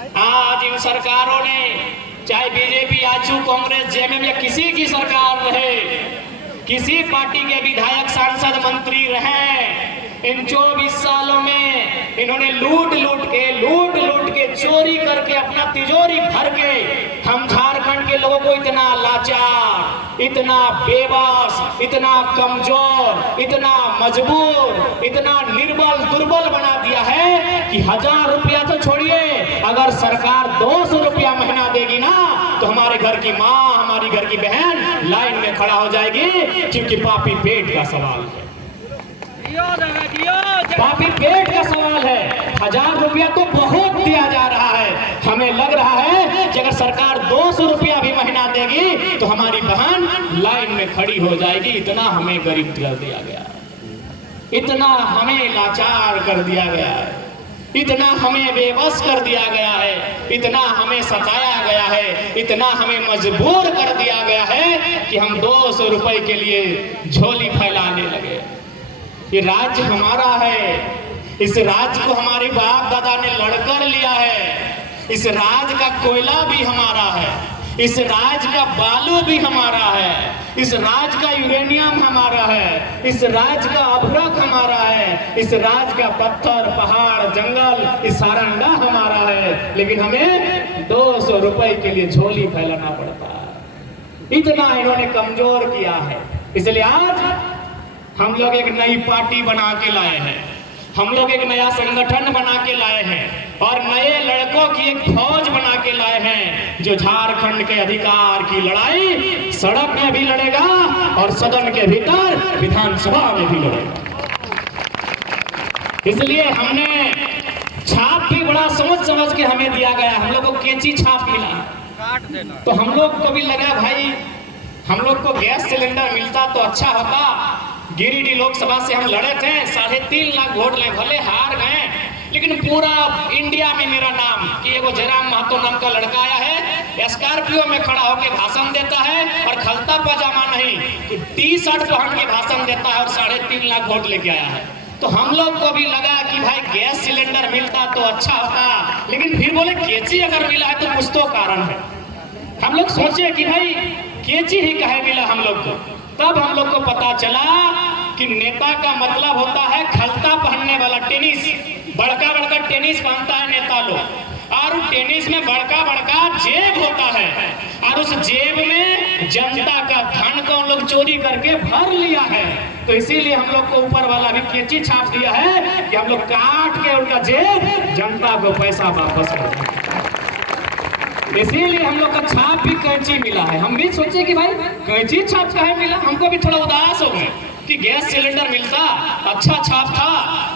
आज इन सरकारों ने, चाहे बीजेपी, आजू, कांग्रेस, जेएमएम या किसी की सरकार रहे, किसी पार्टी के विधायक, सांसद, मंत्री रहे, इन 24 सालों में इन्होंने लूट लूट के चोरी करके अपना तिजोरी भर के हम झारखंड के लोगों को इतना लाचार, इतना बेबस, इतना कमजोर, इतना मजबूर, इतना निर्बल, दुर्बल बना दिया है कि 1000 रुपया तो छोड़िए, अगर सरकार 200 रुपया महीना देगी ना तो हमारे घर की माँ, हमारी घर की बहन लाइन में खड़ा हो जाएगी, क्योंकि पापी पेट का सवाल है। पापी पेट का सवाल है। 1000 रुपया तो बहुत दिया जा रहा है, हमें लग रहा है कि अगर सरकार 200 रुपया भी महीना देगी तो हमारी बहन लाइन में खड़ी हो जाएगी। इतना हमें गरीब कर दिया गया है, इतना हमें लाचार कर दिया गया है, इतना हमें बेबस कर दिया गया है, इतना हमें सताया गया है, इतना हमें मजबूर कर दिया गया है कि हम 200 रुपए के लिए झोली फैलाने लगे। ये राज्य हमारा है, इस राज्य को हमारे बाप दादा ने लड़कर लिया है, इस राज्य का कोयला भी हमारा है, इस राज्य का बालू भी हमारा है, इस राज्य का यूरेनियम हमारा है, इस राज्य का अभ्रक हमारा है, इस राज्य का पत्थर, पहाड़, जंगल, इस सारंगा हमारा है, लेकिन हमें 200 रुपए के लिए झोली फैलाना पड़ता है। इतना इन्होंने कमजोर किया है। इसलिए आज हम लोग एक नई पार्टी बना के लाए हैं, हम लोग एक नया संगठन बना के लाए हैं और नए लड़कों की एक फौज बना के लाए हैं, जो झारखंड के अधिकार की लड़ाई सड़क में भी लड़ेगा और सदन के भीतर विधानसभा में भी लड़ेगा। इसलिए हमने छाप भी बड़ा सोच समझ के हमें दिया गया, हम लोग को कैंची छाप मिला। तो हम लोग को भी लगा भाई हम लोग को गैस सिलेंडर मिलता तो अच्छा होता। गिरिडीह लोकसभा से हम लड़े थे, 3.5 लाख वोट ले, भले हार गए, लेकिन पूरा इंडिया में मेरा नाम कि एगो जयराम महतो नाम का लड़का आया है, स्कॉर्पियो में खड़ा होकर भाषण देता है और खलता पजामा नहीं, टी-शर्ट पहन के भाषण देता है और 3.5 लाख वोट लेके आया है। तो हम लोग को भी लगा कि भाई गैस सिलेंडर मिलता तो अच्छा होता, लेकिन फिर बोले कैंची अगर मिला है तो कुछ तो कारण है। हम लोग सोचे कि भाई कैंची ही काहे मिला हम लोग को। तब हम लोग को पता चला कि नेता का मतलब होता है खलता पहनने वाला, टेनिस, बड़का बड़का टेनिस पहनता है नेता लोग, और टेनिस में बड़का बड़का जेब होता है और उस जेब में जनता का धन को हम लोग चोरी करके भर लिया है। तो इसीलिए हम लोग को ऊपर वाला भी कैंची छाप दिया है कि हम लोग काट के उनका जेब जनता को पैसा वापस कर दें। इसीलिए हम लोग का छाप भी कैंची मिला है। हम भी सोचे कि भाई कैंची छाप काहे मिला, हमको भी थोड़ा उदास हो गए कि गैस सिलेंडर मिलता, अच्छा छाप था,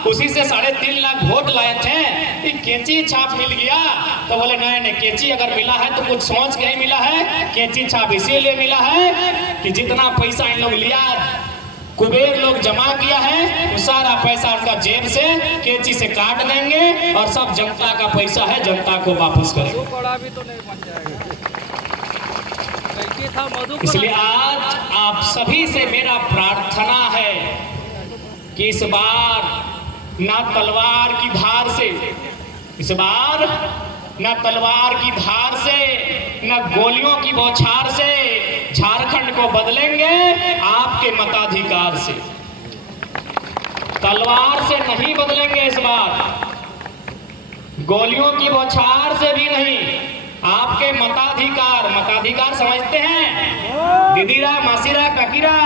उसी से 3.5 लाख वोट लाए थे, कैंची छाप मिल गया। तो बोले नहीं, कैंची अगर मिला है तो कुछ सोच के ही मिला है, कैंची छाप इसीलिए मिला है कि जितना पैसा इन लोग लिया, कुबेर लोग जमा किया है, वो सारा पैसा उनका जेब से कैंची से काट देंगे और सब जनता का पैसा है, जनता को वापस करेंगे। इसलिए आज आप सभी से मेरा प्रार्थना है कि इस बार ना तलवार की धार से, इस बार न तलवार की धार से, न गोलियों की बौछार से झारखंड को बदलेंगे, आपके मताधिकार से। तलवार से नहीं बदलेंगे इस बार, गोलियों की बौछार से भी नहीं, आपके मताधिकार। मताधिकार समझते हैं दीदीरा, मासीरा, काकीरा?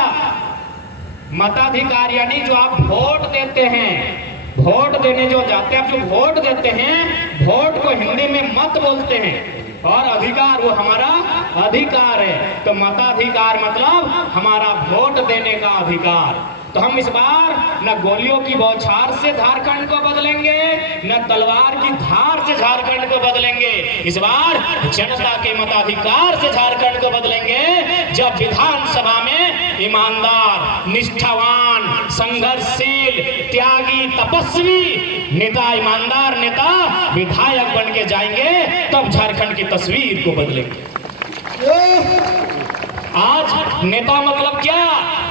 मताधिकार यानी जो आप वोट देते हैं, वोट देने जो जाते हैं, आप जो वोट देते हैं, वोट को हिंदी में मत बोलते हैं, और अधिकार वो हमारा अधिकार है। तो मताधिकार मतलब हमारा वोट देने का अधिकार। तो हम इस बार न गोलियों की बौछार से झारखंड को बदलेंगे, न तलवार की धार से झारखंड को बदलेंगे। इस बार जनता के मताधिकार से झारखंड को बदलेंगे, जब विधानसभा में ईमानदार, निष्ठावान, संघर्षशील, त्यागी, तपस्वी नेता, ईमानदार नेता विधायक बन के जाएंगे, तब झारखंड की तस्वीर को बदलेंगे। आज नेता मतलब क्या?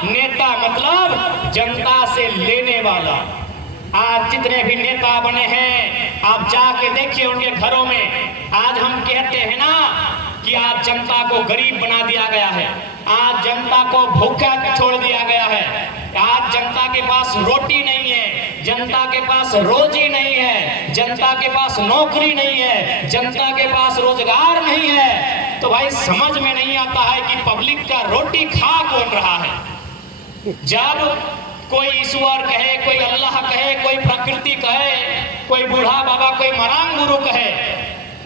नेता मतलब जनता से लेने वाला, आज जितने भी नेता बने हैं, आप जाके देखिए उनके घरों में। आज हम कहते हैं ना कि आज जनता को गरीब बना दिया गया है, आज जनता को भूखा छोड़ दिया गया है, आज जनता के पास रोटी नहीं है, जनता के पास रोजी नहीं है, जनता के पास नौकरी नहीं है, जनता के पास रोजगार नहीं है। तो भाई समझ में नहीं आता है कि पब्लिक का रोटी खा कौन रहा है। जब कोई ईश्वर कहे, कोई अल्लाह कहे, कोई प्रकृति कहे, कोई बूढ़ा बाबा, कोई मरांग गुरु कहे,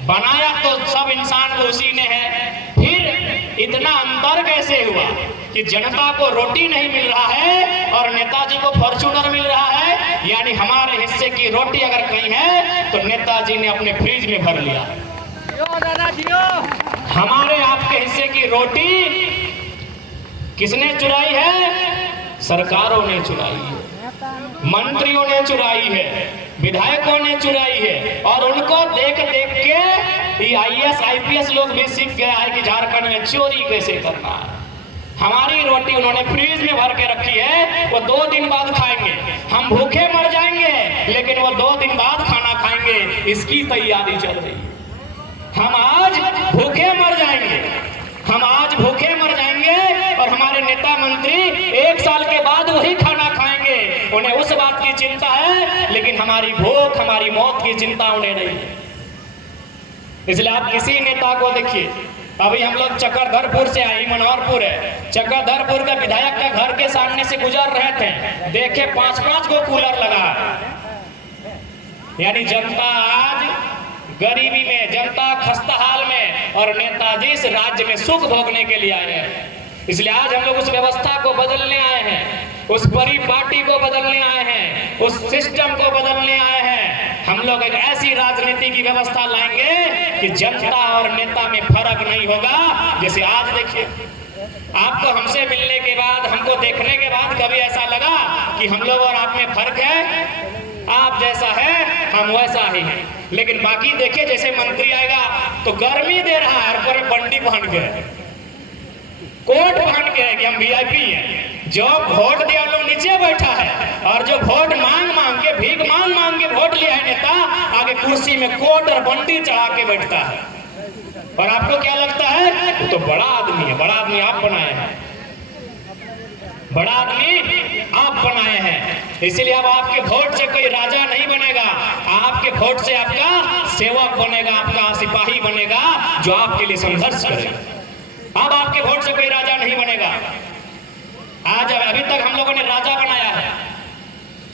बनाया तो सब इंसान को उसी ने है। फिर इतना अंतर कैसे हुआ कि जनता को रोटी नहीं मिल रहा है और नेताजी को फॉर्च्यूनर मिल रहा है? यानी हमारे हिस्से की रोटी अगर कहीं है तो नेताजी ने अपने फ्रिज में भर लिया। हमारे आपके हिस्से की रोटी किसने चुराई है? सरकारों ने चुराई है, मंत्रियों ने चुराई है, विधायकों ने चुराई है। और उनको देख देख के ये IAS IPS लोग भी सीख गया है कि झारखंड में चोरी कैसे करना है। हमारी रोटी उन्होंने फ्रीज में भर के रखी है, वो 2 दिन बाद खाएंगे। हम भूखे मर जाएंगे लेकिन वो 2 दिन बाद खाना खाएंगे, इसकी तैयारी चल रही है। हम आज भूखे मर जाएंगे, हम आज भूखे मर जाएंगे और हमारे नेता मंत्री 1 साल के बाद वही खाना खाएंगे। उन्हें उस बात की चिंता है लेकिन हमारी भूख, हमारी मौत की चिंता उन्हें नहीं है। इसलिए आप किसी नेता को देखिए, अभी हम लोग चक्रधरपुर से आए, मनोहरपुर है, चक्रधरपुर का विधायक का घर के सामने से गुजर रहे थे, देखे 5-5 को कूलर लगा। यानी जनता आज गरीबी में, जनता खस्ता हाल में, और नेताजी इस राज्य में सुख भोगने के लिए आए हैं। इसलिए आज हम लोग उस व्यवस्था को बदलने आए हैं, उस परिपाटी को बदलने आए हैं, उस सिस्टम को बदलने आए हैं। हम लोग एक ऐसी राजनीति की व्यवस्था लाएंगे कि जनता और नेता में फर्क नहीं होगा। जैसे आज देखिए, आपको हमसे मिलने के बाद, हमको देखने के बाद कभी ऐसा लगा कि हम लोग और आप में फर्क है? आप जैसा है हम वैसा ही हैं। लेकिन बाकी देखिए, जैसे मंत्री आएगा तो गर्मी दे रहा है, पर बंडी पहन के, कोट पहन के है कि हम VIP हैं। जो वोट दिया लोग नीचे बैठा है, और जो वोट मांग मांग के, भीख मांग मांग के वोट लिया है नेता, आगे कुर्सी में कोट और बंडी चढ़ा के बैठता है। और आपको क्या लगता है? वो तो बड़ा आदमी है। बड़ा आदमी आप बनाए हैं, बड़ा आदमी आप बनाए हैं। इसलिए अब आपके वोट से कोई राजा नहीं बनेगा, आपके वोट से आपका सेवक बनेगा, आपका सिपाही बनेगा जो आपके लिए संघर्ष करेगा। अब आपके वोट से कोई राजा नहीं बनेगा। आज अभी तक हम लोगों ने राजा बनाया है,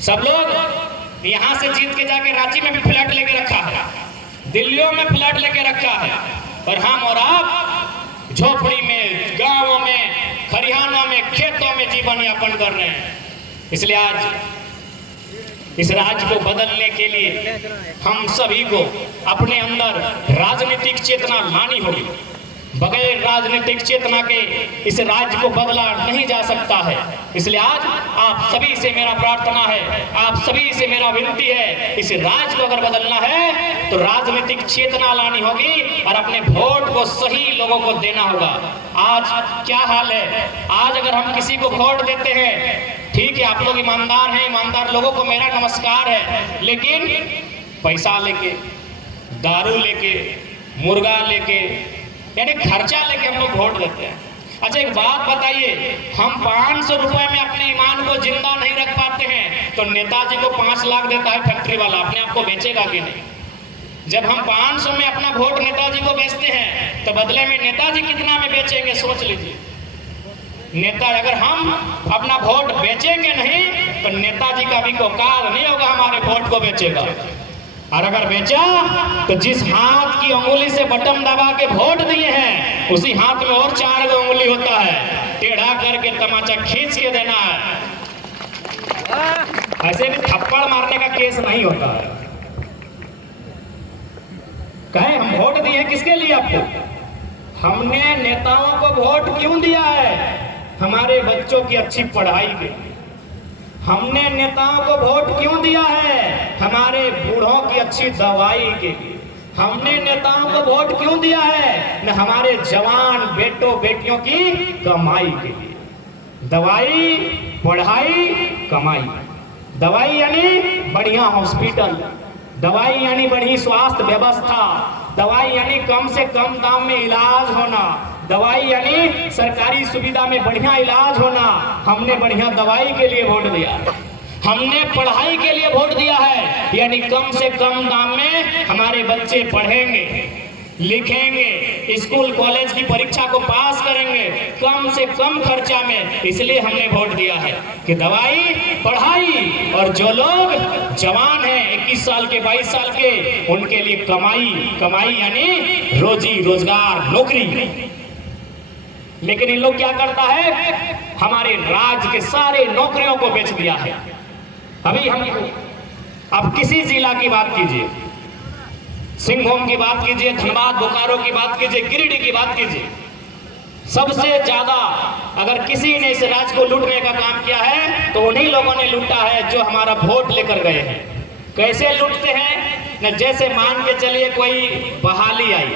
सब लोग यहाँ से जीत के जाके रांची में भी फ्लैट लेके रखा है, दिल्लियों में फ्लैट लेके रखा है, और हम और आप झोपड़ी में, गांवों में, खरिहानों में, खेतों में जीवन यापन कर रहे हैं। इसलिए आज इस राज्य को बदलने के लिए हम सभी को अपने अंदर राजनीतिक चेतना लानी होगी। बगैर राजनीतिक चेतना के इस राज्य को बदला नहीं जा सकता है। इसलिए आज आप सभी से मेरा प्रार्थना है, आप सभी से मेरा विनती है, इस राज्य को अगर बदलना है तो राजनीतिक चेतना लानी होगी और अपने वोट को सही लोगों को देना होगा। आज क्या हाल है, आज अगर हम किसी को वोट देते हैं, ठीक है आप लोग ईमानदार हैं, ईमानदार लोगों को मेरा नमस्कार है, लेकिन पैसा लेके, दारू लेके, मुर्गा लेके, यानी खर्चा लेके हम लोग वोट देते हैं। अच्छा एक बात बताइए, हम 500 रुपए में अपने ईमान को जिंदा नहीं रख पाते हैं तो नेताजी को 5 लाख देता है फैक्ट्री वाला, अपने आप को बेचेगा कि नहीं? जब हम 500 में अपना वोट नेताजी को बेचते हैं तो बदले में नेताजी कितना में बेचेंगे, सोच लीजिए। नेता अगर हम अपना वोट बेचेंगे नहीं तो नेताजी का भी औकात नहीं होगा हमारे वोट को बेचेगा। और अगर बेचा तो जिस हाथ की उंगली से बटन दबा के वोट दिए हैं उसी हाथ में और 4 उंगली होता है, टेढ़ा करके तमाचा खींच के देना है। ऐसे भी थप्पड़ मारने का केस नहीं होता है। कहे हम वोट दिए किसके लिए? आपको हमने नेताओं को वोट क्यों दिया है? हमारे बच्चों की अच्छी पढ़ाई के। हमने नेताओं को वोट क्यों दिया है? हमारे बूढ़ों की अच्छी दवाई के लिए। हमने नेताओं को वोट क्यों दिया है? न हमारे जवान बेटों बेटियों की कमाई के लिए। दवाई, पढ़ाई, कमाई, दवाई यानी बढ़िया हॉस्पिटल, दवाई यानी बढ़ी स्वास्थ्य व्यवस्था, दवाई यानी कम से कम दाम में इलाज होना, दवाई यानी सरकारी सुविधा में बढ़िया इलाज होना। हमने बढ़िया दवाई के लिए वोट दिया, हमने पढ़ाई के लिए वोट दिया है, यानी कम से कम दाम में हमारे बच्चे पढ़ेंगे, लिखेंगे, स्कूल कॉलेज की परीक्षा को पास करेंगे कम से कम खर्चा में। इसलिए हमने वोट दिया है कि दवाई, पढ़ाई, और जो लोग जवान हैं 21 साल के 22 साल के, उनके लिए कमाई, कमाई यानी रोजी रोजगार, नौकरी। लेकिन इन लोग क्या करता है, हमारे राज्य के सारे नौकरियों को बेच दिया है। अभी हम अब किसी जिला की बात कीजिए, सिंहभूम की बात कीजिए, धनबाद बोकारो की बात कीजिए, गिरिडीह की बात कीजिए, सबसे ज्यादा अगर किसी ने इस राज्य को लूटने का काम किया है तो उन्हीं लोगों ने लूटा है जो हमारा वोट लेकर गए हैं। कैसे लूटते हैं न, जैसे मान के चलिए कोई बहाली आई,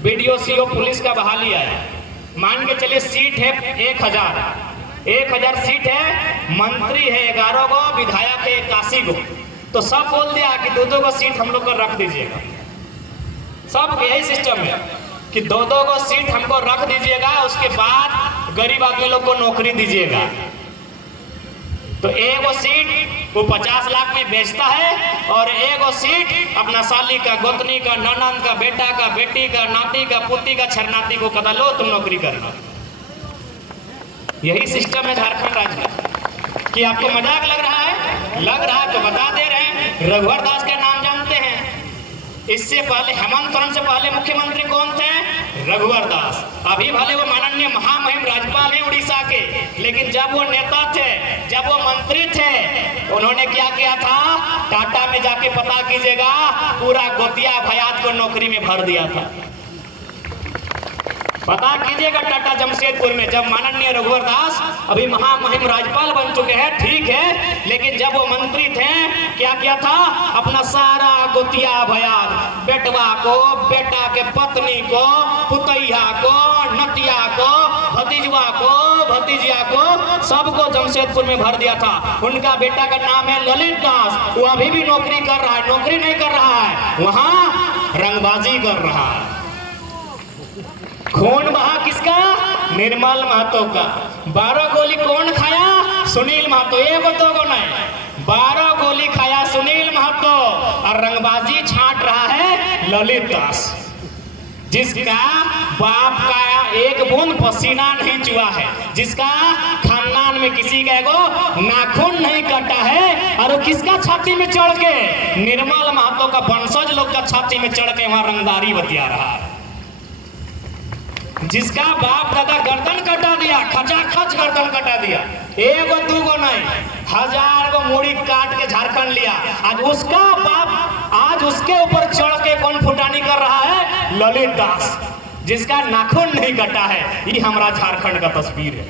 बीडीओ सीओ पुलिस का बहाली आया, मान के चलिए सीट है 1000 सीट है, मंत्री है 11 गो, विधायक है 81 गो, तो सब बोल दिया कि 2-2 गो सीट हम लोग को रख दीजिएगा। सब यही सिस्टम है कि 2-2 गो सीट हमको रख दीजिएगा, उसके बाद गरीब आदमी लोग को नौकरी दीजिएगा। तो एगो सीट वो 50 लाख में बेचता है, और एगो सीट अपना साली का, गोतनी का, ननंद का, बेटा का, बेटी का, नाती का, पुती का, छरनाती को कदा लो तुम नौकरी करना। यही सिस्टम है झारखंड राज्य का। कि आपको मजाक लग रहा है? लग रहा है तो बता दे रहे हैं। रघुवर दास का नाम जानते हैं? इससे पहले, हेमंत सोरेन से पहले मुख्यमंत्री कौन थे? रघुवर दास। अभी भले वो माननीय महामहिम राज्यपाल हैं उड़ीसा के, लेकिन जब वो नेता थे, जब वो मंत्री थे, उन्होंने क्या किया था? टाटा में जाके पता कीजिएगा, पूरा गोतिया भयात को नौकरी में भर दिया था। पता कीजिएगा टाटा जमशेदपुर में, जब माननीय रघुवर दास अभी महामहिम राज्यपाल बन चुके हैं, ठीक है, लेकिन जब वो मंत्री थे क्या किया था? अपना सारा गोतिया भयात, बेटवा को, बेटा के पत्नी को, पुतैया को, नतिया को, भतीजवा को, भतीजिया को, सबको जमशेदपुर में भर दिया था। उनका बेटा का नाम है ललित दास, वो अभी भी नौकरी कर रहा है, नौकरी नहीं कर रहा है, वहां रंगबाजी कर रहा है। खून बहा किसका? निर्मल महतो का। 12 गोली कौन खाया? सुनील महतो। एगो दो गो नहीं, 12 गोली खाया सुनील महतो, और रंगबाजी छांट रहा है ललित दास, जिसका बाप का एक बूंद पसीना नहीं चुआ है, जिसका खानदान में किसी का एगो नाखून नहीं कटा है, और वो किसका छाती में चढ़ के? निर्मल महतो का वंशज लोग का छाती में चढ़ के वहां रंगदारी बतिया रहा है। जिसका बाप दादा गर्दन कटा दिया, खचाखच गर्दन कटा दिया, एगो दूगो नहीं, 1000 गो मूड़ी काट के झारखंड लिया। आज उसका बाप, आज उसके ऊपर चढ़ के कौन फुटानी कर रहा है? ललित दास, जिसका नाखून नहीं कटा है। ये हमारा झारखंड का तस्वीर है,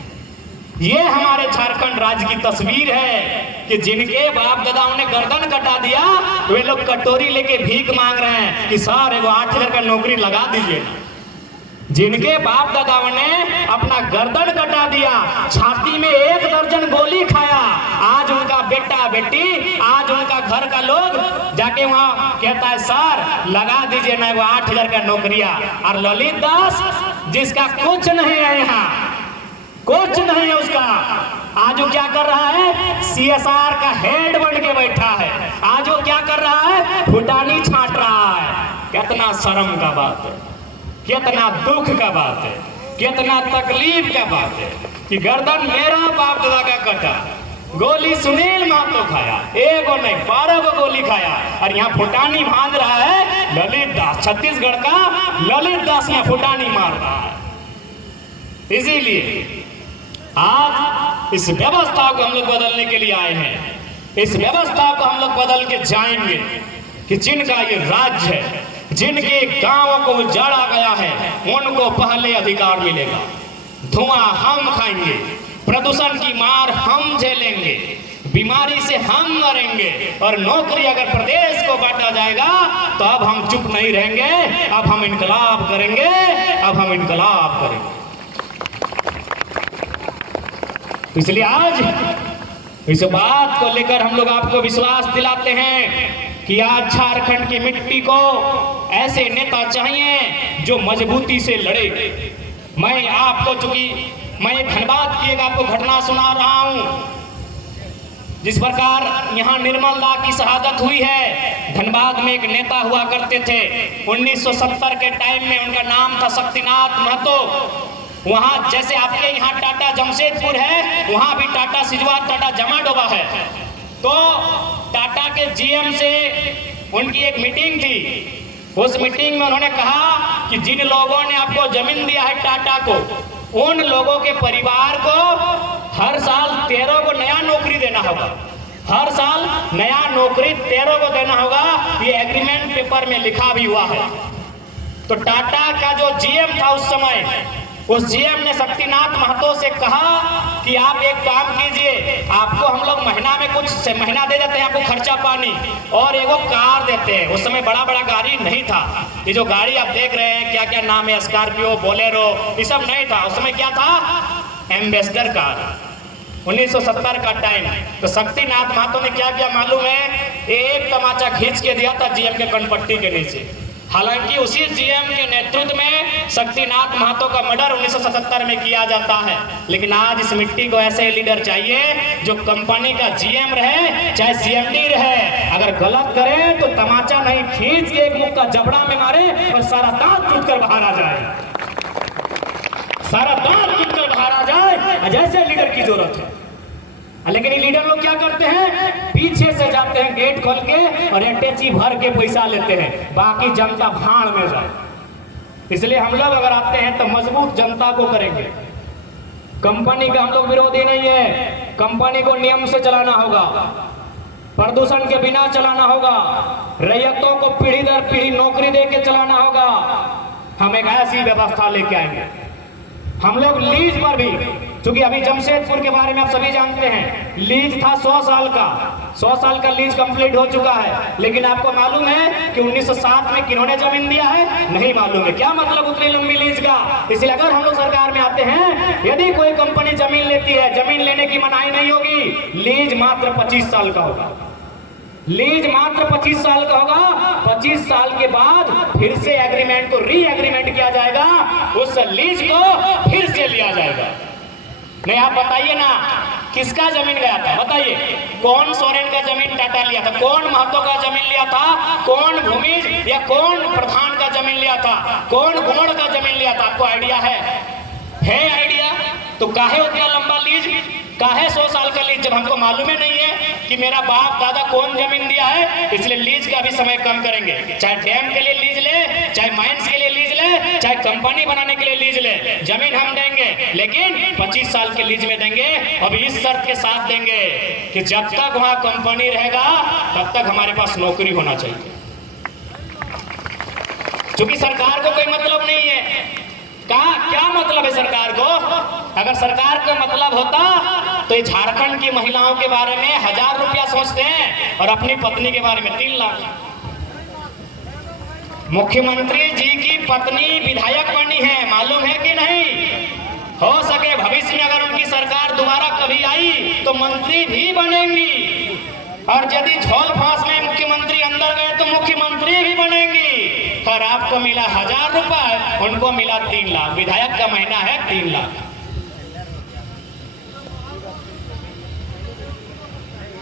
ये हमारे झारखंड राज्य की तस्वीर है कि जिनके बाप दादाओं ने गर्दन कटा दिया, वे लोग कटोरी लेके भीख मांग रहे हैं कि सर एगो 8000 का नौकरी लगा दीजिए। जिनके बाप दादाओं ने अपना गर्दन कटा दिया, छाती में 1 दर्जन गोली खाया, आज उनका बेटा बेटी, आज उनका घर का लोग जाके वहां कहता है सर लगा दीजिए ना वो 8000 का नौकरिया। और ललित दास, जिसका कुछ नहीं है, यहाँ कुछ नहीं है उसका, आज वो क्या कर रहा है? CSR का हेड बन के बैठा है। आज वो क्या कर रहा है? फुटानी छांट रहा है। कितना शर्म का बात है, कितना दुख का बात है, कितना तकलीफ का बात है कि गर्दन मेरा बाप दादा का कटा, गोली सुनील महतो खाया, एगो नहीं 12 गो गोली खाया, और यहाँ फुटानी बांध रहा है ललित दास। छत्तीसगढ़ का ललित दास यहाँ फुटानी मार रहा है। इसीलिए आज इस व्यवस्था को हम लोग बदलने के लिए आए हैं। इस व्यवस्था को हम लोग बदल के जाएंगे कि जिनका ये राज्य है, जिनके गांवों को उजाड़ा गया है, उनको पहले अधिकार मिलेगा। धुआं हम खाएंगे, प्रदूषण की मार हम झेलेंगे, बीमारी से हम मरेंगे, और नौकरी अगर प्रदेश को बांटा जाएगा तो अब हम चुप नहीं रहेंगे, अब हम इनकलाब करेंगे, अब हम इनकलाब करेंगे। तो इसलिए आज इस बात को लेकर हम लोग आपको विश्वास दिलाते हैं कि आज झारखंड की मिट्टी को ऐसे नेता चाहिए जो मजबूती से लड़े। मैं आपको, चूंकि मैं धनबाद की एक आपको घटना सुना रहा हूं, जिस प्रकार यहाँ निर्मल दा की शहादत हुई है। धनबाद में एक नेता हुआ करते थे 1970 के टाइम में, उनका नाम था शक्तिनाथ महतो। वहाँ जैसे आपके यहाँ टाटा जमशेदपुर है, वहाँ भी टाटा सिजवा, टाटा जमाडोबा है। तो टाटा के जीएम से उनकी एक मीटिंग थी। उस मीटिंग में उन्होंने कहा कि जिन लोगों ने आपको जमीन दिया है टाटा को, उन लोगों के परिवार को हर साल 13 को नया नौकरी देना होगा। हर साल नया नौकरी 13 को देना होगा। ये एग्रीमेंट पेपर में लिखा भी हुआ है। तो टाटा का जो जीएम था उस समय, उस जीएम ने शक्तिनाथ महतो से कहा कि आप एक काम कीजिए, आपको हम लोग महीना में कुछ महीना दे देते हैं, आपको खर्चा पानी और एगो कार देते हैं। उस समय बड़ा बड़ा गाड़ी नहीं था। ये जो गाड़ी आप देख रहे हैं, क्या क्या नाम है, स्कॉर्पियो, बोलेरो, ये सब नहीं था। उस समय क्या था, एम्बेसडर कार, 1970 का टाइम। तो शक्तिनाथ महतो ने क्या किया मालूम है, एक तमाचा खींच के दिया था जीएम के कनपट्टी के नीचे। हालांकि उसी जीएम के नेतृत्व में शक्तिनाथ महतो का मर्डर 1977 में किया जाता है। लेकिन आज इस मिट्टी को ऐसे लीडर चाहिए जो कंपनी का जीएम रहे, चाहे सीएमडी रहे, अगर गलत करे तो तमाचा नहीं खींच के एक मुक्का जबड़ा में मारे और सारा दांत टूटकर बाहर आ जाए, सारा दांत टूटकर बाहर आ जाए। जैसे लीडर की जरूरत है। लेकिन ये लीडर लोग क्या करते हैं, पीछे से जाते हैं गेट खोल के और अटैची भर के पैसा लेते हैं, बाकी जनता भाड़ में जाए। इसलिए हम लोग अगर आते हैं तो मजबूत जनता को करेंगे। कंपनी का हम लोग विरोधी नहीं है। कंपनी को नियम से चलाना होगा, प्रदूषण के बिना चलाना होगा, रैयतों को पीढ़ी दर पीढ़ी नौकरी दे के चलाना होगा। हम एक ऐसी व्यवस्था लेके आएंगे। हम लोग लीज पर भी, क्योंकि अभी जमशेदपुर के बारे में आप सभी जानते हैं, लीज था 100 साल का। 100 साल का लीज कंप्लीट हो चुका है। लेकिन आपको मालूम है कि 1907 में किन्होंने जमीन दिया है? नहीं मालूम है। क्या मतलब उतनी लंबी लीज का? इसलिए अगर हम लोग सरकार में आते हैं, यदि कोई कंपनी जमीन लेती है, जमीन लेने की मनाही नहीं होगी। लीज मात्र 25 साल का होगा। लीज मात्र 25 साल का होगा। 25 साल के बाद फिर से एग्रीमेंट को री एग्रीमेंट किया जाएगा, उस लीज को फिर से लिया जाएगा। नहीं, आप बताइए ना, किसका जमीन गया था? बताइए, कौन सोरेन का जमीन टाटा लिया था? कौन महतो का जमीन लिया था? कौन भूमिज या कौन प्रधान का जमीन लिया था? कौन गोड़ का जमीन लिया था? आपको आइडिया है आइडिया? तो काहे उतना लंबा लीज, काहे 100 साल का लीज, जब हमको मालूम ही नहीं है कि मेरा बाप दादा कौन जमीन दिया है। इसलिए लीज का भी समय कम करेंगे। चाहे डैम के लिए लीज ले, चाहे माइंस के लिए लीज ले, चाहे कंपनी बनाने के लिए लीज ले, जमीन हम देंगे, लेकिन 25 साल के लीज में देंगे। अब इस शर्त के साथ देंगे कि जब तक वहां कंपनी रहेगा तब तक हमारे पास नौकरी होना चाहिए। क्योंकि सरकार को कोई मतलब नहीं है। क्या मतलब है सरकार को? अगर सरकार का मतलब होता तो ये झारखंड की महिलाओं के बारे में 1000 रुपया सोचते हैं और अपनी पत्नी के बारे में 3 लाख। मुख्यमंत्री जी की पत्नी विधायक बनी है, मालूम है कि नहीं? हो सके भविष्य में अगर उनकी सरकार दोबारा कभी आई तो मंत्री भी बनेंगी। और यदि झोल फांस में मुख्यमंत्री अंदर गए तो मुख्यमंत्री भी बनेंगी। और आपको मिला 1000 रुपए, उनको मिला 3 लाख। विधायक का महीना है 3 लाख।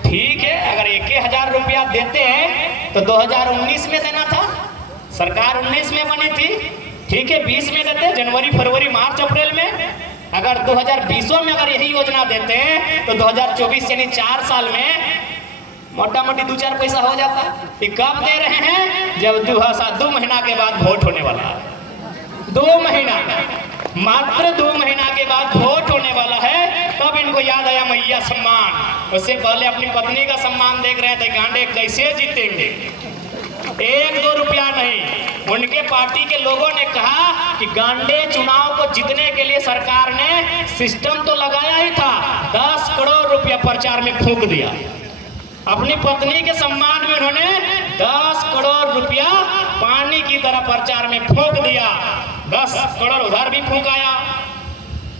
ठीक है, अगर 1000 रुपया देते हैं तो 2019 में देना था। सरकार 19 में बनी थी, ठीक है, 20 में देते, जनवरी फरवरी मार्च अप्रैल में। अगर 2020 में अगर यही योजना देते हैं तो 2024 यानी 4 साल में मोटा मोटी 2-4 पैसा हो जाता। ये कब दे रहे हैं? जब 2 महीना के बाद वोट होने वाला है। 2 महीना, मात्र 2 महीना के बाद वोट होने वाला है, तब इनको याद आया मैया सम्मान। उससे पहले अपनी पत्नी का सम्मान देख रहे थे, गांडे कैसे जीतेंगे। 1-2 रुपया नहीं। उनके पार्टी के लोगों ने कहा कि गांडे चुनाव को जीतने के लिए सरकार ने सिस्टम तो लगाया ही था, 10 करोड़ रुपया प्रचार में फूंक दिया। अपनी पत्नी के सम्मान में उन्होंने 10 करोड़ रुपया पानी की तरह प्रचार में फूंक दिया। 10 करोड़ उधर भी फूंकाया।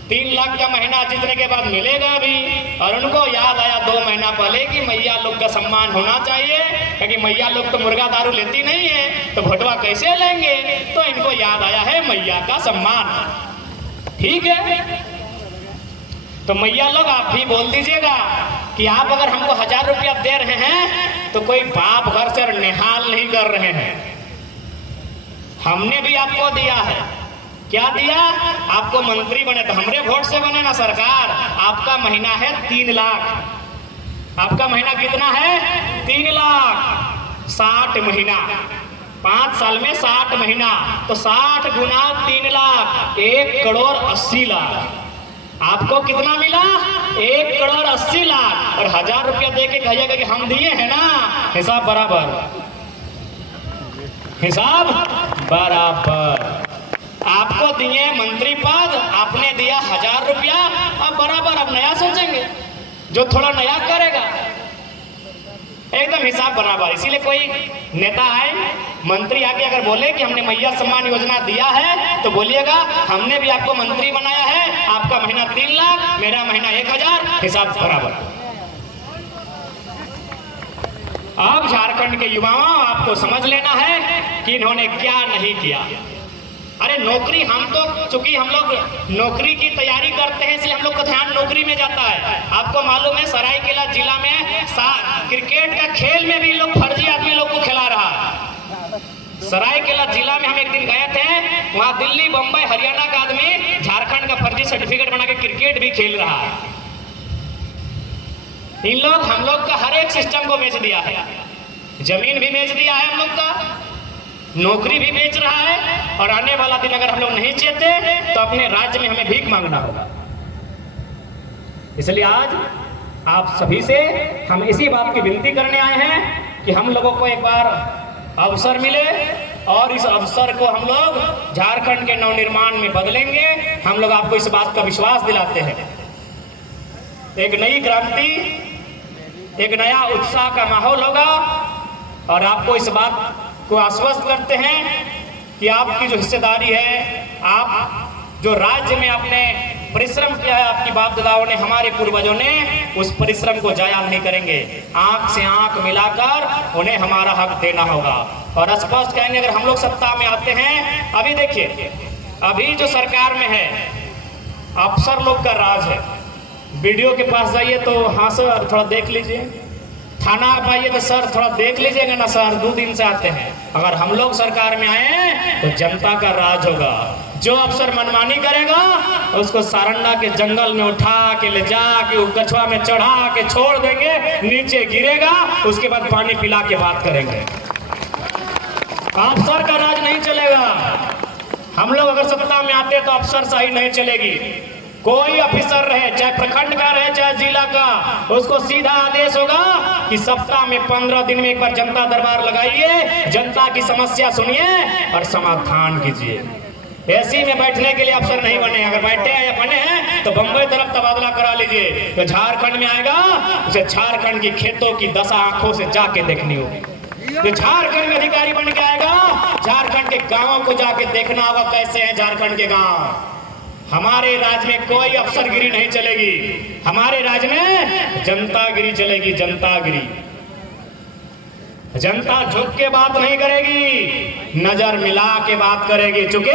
3 लाख का महीना जीतने के बाद मिलेगा भी। और उनको याद आया 2 महीना पहले कि मैया लोग का सम्मान होना चाहिए, क्योंकि मैया लोग तो मुर्गा दारू लेती नहीं है, तो भोटवा कैसे लेंगे। तो इनको याद आया है मैया का सम्मान। ठीक है, तो मैया लोग आप भी बोल दीजिएगा कि आप अगर हमको 1000 रुपया दे रहे हैं तो कोई बाप घर से निहाल नहीं कर रहे हैं। हमने भी आपको दिया है। क्या दिया? आपको मंत्री बने तो हमरे वोट से बने ना सरकार। आपका महीना है 3 लाख। आपका महीना कितना है? 3 लाख। 60 महीना, 5 साल में 60 महीना, तो 60 गुना 3 लाख, 1 करोड़ 80 लाख। आपको कितना मिला? 1 करोड़ 80 लाख। और 1000 रुपया दे के कहिएगा कि हम दिए हैं ना, हिसाब बराबर, हिसाब बराबर। आपको दिए मंत्री पद, आपने दिया 1000 रुपया, अब बराबर। अब नया सोचेंगे, जो थोड़ा नया करेगा एकदम हिसाब बराबर। इसीलिए कोई नेता आए, मंत्री आके अगर बोले कि हमने मैया सम्मान योजना दिया है, तो बोलिएगा हमने भी आपको मंत्री बनाया है, आपका महीना 3 लाख, मेरा महीना 1000, हिसाब बराबर। अब झारखंड के युवाओं, आपको समझ लेना है कि इन्होंने क्या नहीं किया। अरे नौकरी, हम तो चूंकि हम लोग नौकरी की तैयारी करते हैं, इसलिए हम लोग का ध्यान नौकरी में जाता है। आपको मालूम है सरायकेला जिला में क्रिकेट का खेल में भी लोग फर्जी आदमी लोग को खिला रहा है। सरायकेला जिला में हम एक दिन गए थे, वहां दिल्ली, बंबई, हरियाणा का आदमी झारखंड का फर्जी सर्टिफिकेट बना के क्रिकेट भी खेल रहा है। इन लोग हम लोग का हर एक सिस्टम को बेच दिया है। जमीन भी बेच दिया है हम लोग का, नौकरी भी बेच रहा है, और आने वाला दिन अगर हम लोग नहीं चाहते तो अपने राज्य में हमें भीख मांगना होगा। इसलिए आज आप सभी से हम इसी बात की विनती करने आए हैं कि हम लोगों को एक बार अवसर मिले, और इस अवसर को हम लोग झारखंड के नवनिर्माण में बदलेंगे। हम लोग आपको इस बात का विश्वास दिलाते हैं। एक नई क्रांति, एक नया उत्साह का माहौल होगा, और आपको इस बात को आश्वस्त करते हैं कि आपकी जो हिस्सेदारी है, आप जो राज्य में आपने परिश्रम किया है, आपकी बाप दादाओं ने, हमारे पूर्वजों ने, उस परिश्रम को जाया नहीं करेंगे। आंख से आंख मिलाकर उन्हें हमारा हक देना होगा, और स्पष्ट कहेंगे अगर हम लोग सत्ता में आते हैं। अभी देखिए, अभी जो सरकार में है, अफसर लोग का राज है। वीडियो के पास जाइए तो हाँ सर थोड़ा देख लीजिए, थाना आप आइए तो सर थोड़ा देख लीजिएगा ना सर, 2 दिन से आते हैं। अगर हम लोग सरकार में आए तो जनता का राज होगा। जो अफसर मनमानी करेगा उसको सारंडा के जंगल में उठा के ले जा के गछुआ में चढ़ा के छोड़ देंगे, नीचे गिरेगा, उसके बाद पानी पिला के बात करेंगे। अफसर का राज नहीं चलेगा। हम लोग अगर सत्ता में आते तो अफसर शाही नहीं चलेगी। कोई ऑफिसर रहे, चाहे प्रखंड का रहे चाहे जिला का, उसको सीधा आदेश होगा कि सप्ताह में 15 दिन में एक बार जनता दरबार लगाइए, जनता की समस्या सुनिए और समाधान कीजिए। एसी में बैठने के लिए अफसर नहीं बने। अगर बैठे हैं या बने हैं तो बंबई तरफ तबादला करा लीजिए। तो झारखंड में आएगा, उसे झारखंड की खेतों की दशा आंखों से जाके देखनी होगी। जो झारखंड में अधिकारी बन के आएगा, झारखंड के गांवों को जाके देखना होगा कैसे हैं झारखंड के गांव। हमारे राज्य में कोई अफसरगिरी नहीं चलेगी, हमारे राज्य में जनतागिरी चलेगी। जनतागिरी, जनता झुक के बात नहीं करेगी, नजर मिला के बात करेगी। चूंकि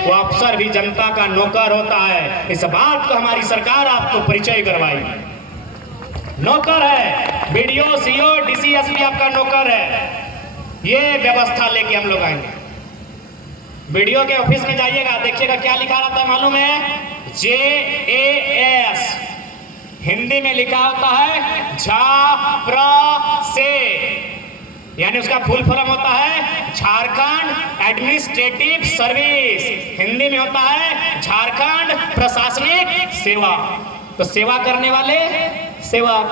वो अफसर भी जनता का नौकर होता है, इस बात को हमारी सरकार आपको परिचय करवाई। नौकर है, बीडीओ, सीओ, डीसी, एसपी आपका नौकर है। ये व्यवस्था लेके हम लोग आएंगे। वीडियो के ऑफिस में जाइएगा, देखिएगा क्या लिखा रहता है मालूम है? JAS, हिंदी में लिखा होता है झा से, यानी उसका फुल फॉर्म होता है झारखंड एडमिनिस्ट्रेटिव सर्विस। हिंदी में होता है झारखंड प्रशासनिक सेवा। तो सेवा करने वाले सेवक,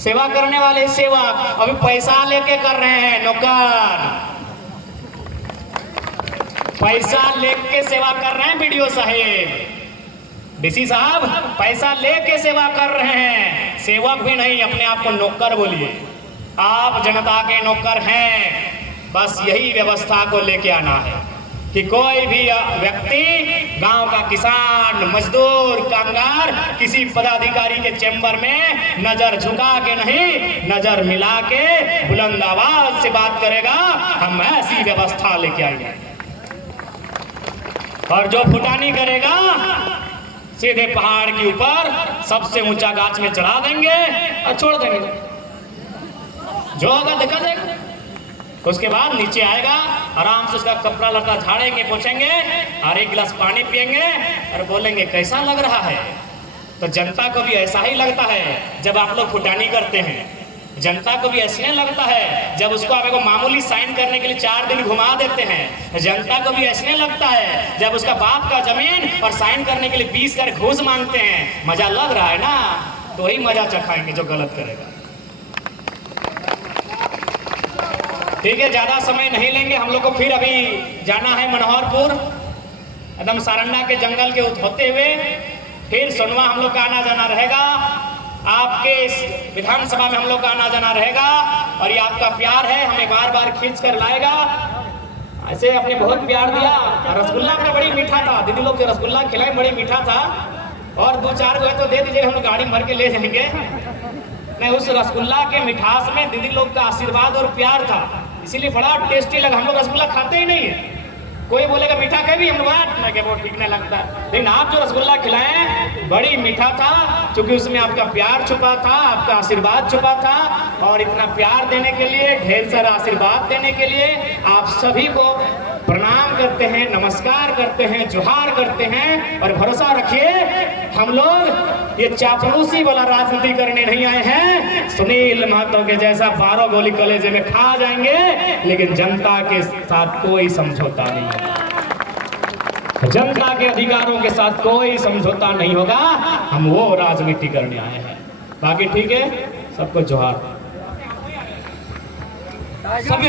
सेवा करने वाले सेवक अभी पैसा लेके कर रहे हैं। नौकर पैसा लेके सेवा कर रहे हैं। बीडीओ साहेब, डीसी साहब पैसा लेके सेवा कर रहे हैं, सेवक भी नहीं। अपने आप को नौकर बोलिए। आप जनता के नौकर हैं, बस यही व्यवस्था को लेके आना है। कि कोई भी व्यक्ति, गांव का किसान, मजदूर, कामगार किसी पदाधिकारी के चैम्बर में नजर झुका के नहीं, नजर मिला के बुलंद आवाज से बात करेगा। हम ऐसी व्यवस्था लेके आएंगे। और जो फुटानी करेगा सीधे पहाड़ के ऊपर सबसे ऊंचा गाछ में चढ़ा देंगे और छोड़ देंगे। जो होगा देखा जाएगा। उसके बाद नीचे आएगा, आराम से उसका कपड़ा लता झाड़ेंगे, पोछेंगे और एक गिलास पानी पिएंगे और बोलेंगे कैसा लग रहा है। तो जनता को भी ऐसा ही लगता है जब आप लोग फुटानी करते हैं। जनता को भी ऐसे लगता है जब उसको आप मामूली साइन करने के लिए 4 दिन घुमा देते हैं। जनता को भी ऐसे लगता है जब उसका बाप का जमीन और साइन करने के लिए 20 कर घूस मांगते हैं। मजा लग रहा है ना, तो वही मजा चखाएंगे जो गलत करेगा। ठीक है, ज्यादा समय नहीं लेंगे। हम लोग को फिर अभी जाना है मनोहरपुर, एकदम सारंडा के जंगल के होते हुए फिर सोनवा हम लोग का आना जाना रहेगा। आपके इस विधानसभा में हम लोग का आना जाना रहेगा और ये आपका प्यार है, हमें बार बार खींच कर लाएगा। ऐसे आपने बहुत प्यार दिया। रसगुल्ला का बड़ी मीठा था, दीदी लोग जो रसगुल्ला खिलाए बड़ी मीठा था। और 2-4 गो है तो दे दीजिए, हम गाड़ी भर के ले जाएंगे। नहीं, उस रसगुल्ला के मिठास में दीदी लोग का आशीर्वाद और प्यार था, इसीलिए बड़ा टेस्टी लगा। हम लोग रसगुल्ला खाते ही नहीं है। कोई बोलेगा मीठा कभी, हम लोग वो ठीक नहीं लगता, लेकिन आप जो रसगुल्ला खिलाएं बड़ी मीठा था, क्योंकि उसमें आपका प्यार छुपा था, आपका आशीर्वाद छुपा था। और इतना प्यार देने के लिए, ढेर सारा आशीर्वाद देने के लिए आप सभी को प्रणाम करते हैं, नमस्कार करते हैं, जोहार करते हैं। और भरोसा रखिए, हम लोग ये चापलूसी वाला राजनीति करने नहीं आए हैं। सुनील महतो के जैसा 12 गोली कलेजे में खा जाएंगे, लेकिन जनता के साथ कोई समझौता नहीं है। जनता के अधिकारों के साथ कोई समझौता नहीं होगा। हम वो राजनीति करने आए हैं। बाकी ठीक है, सबको जोहार। सभी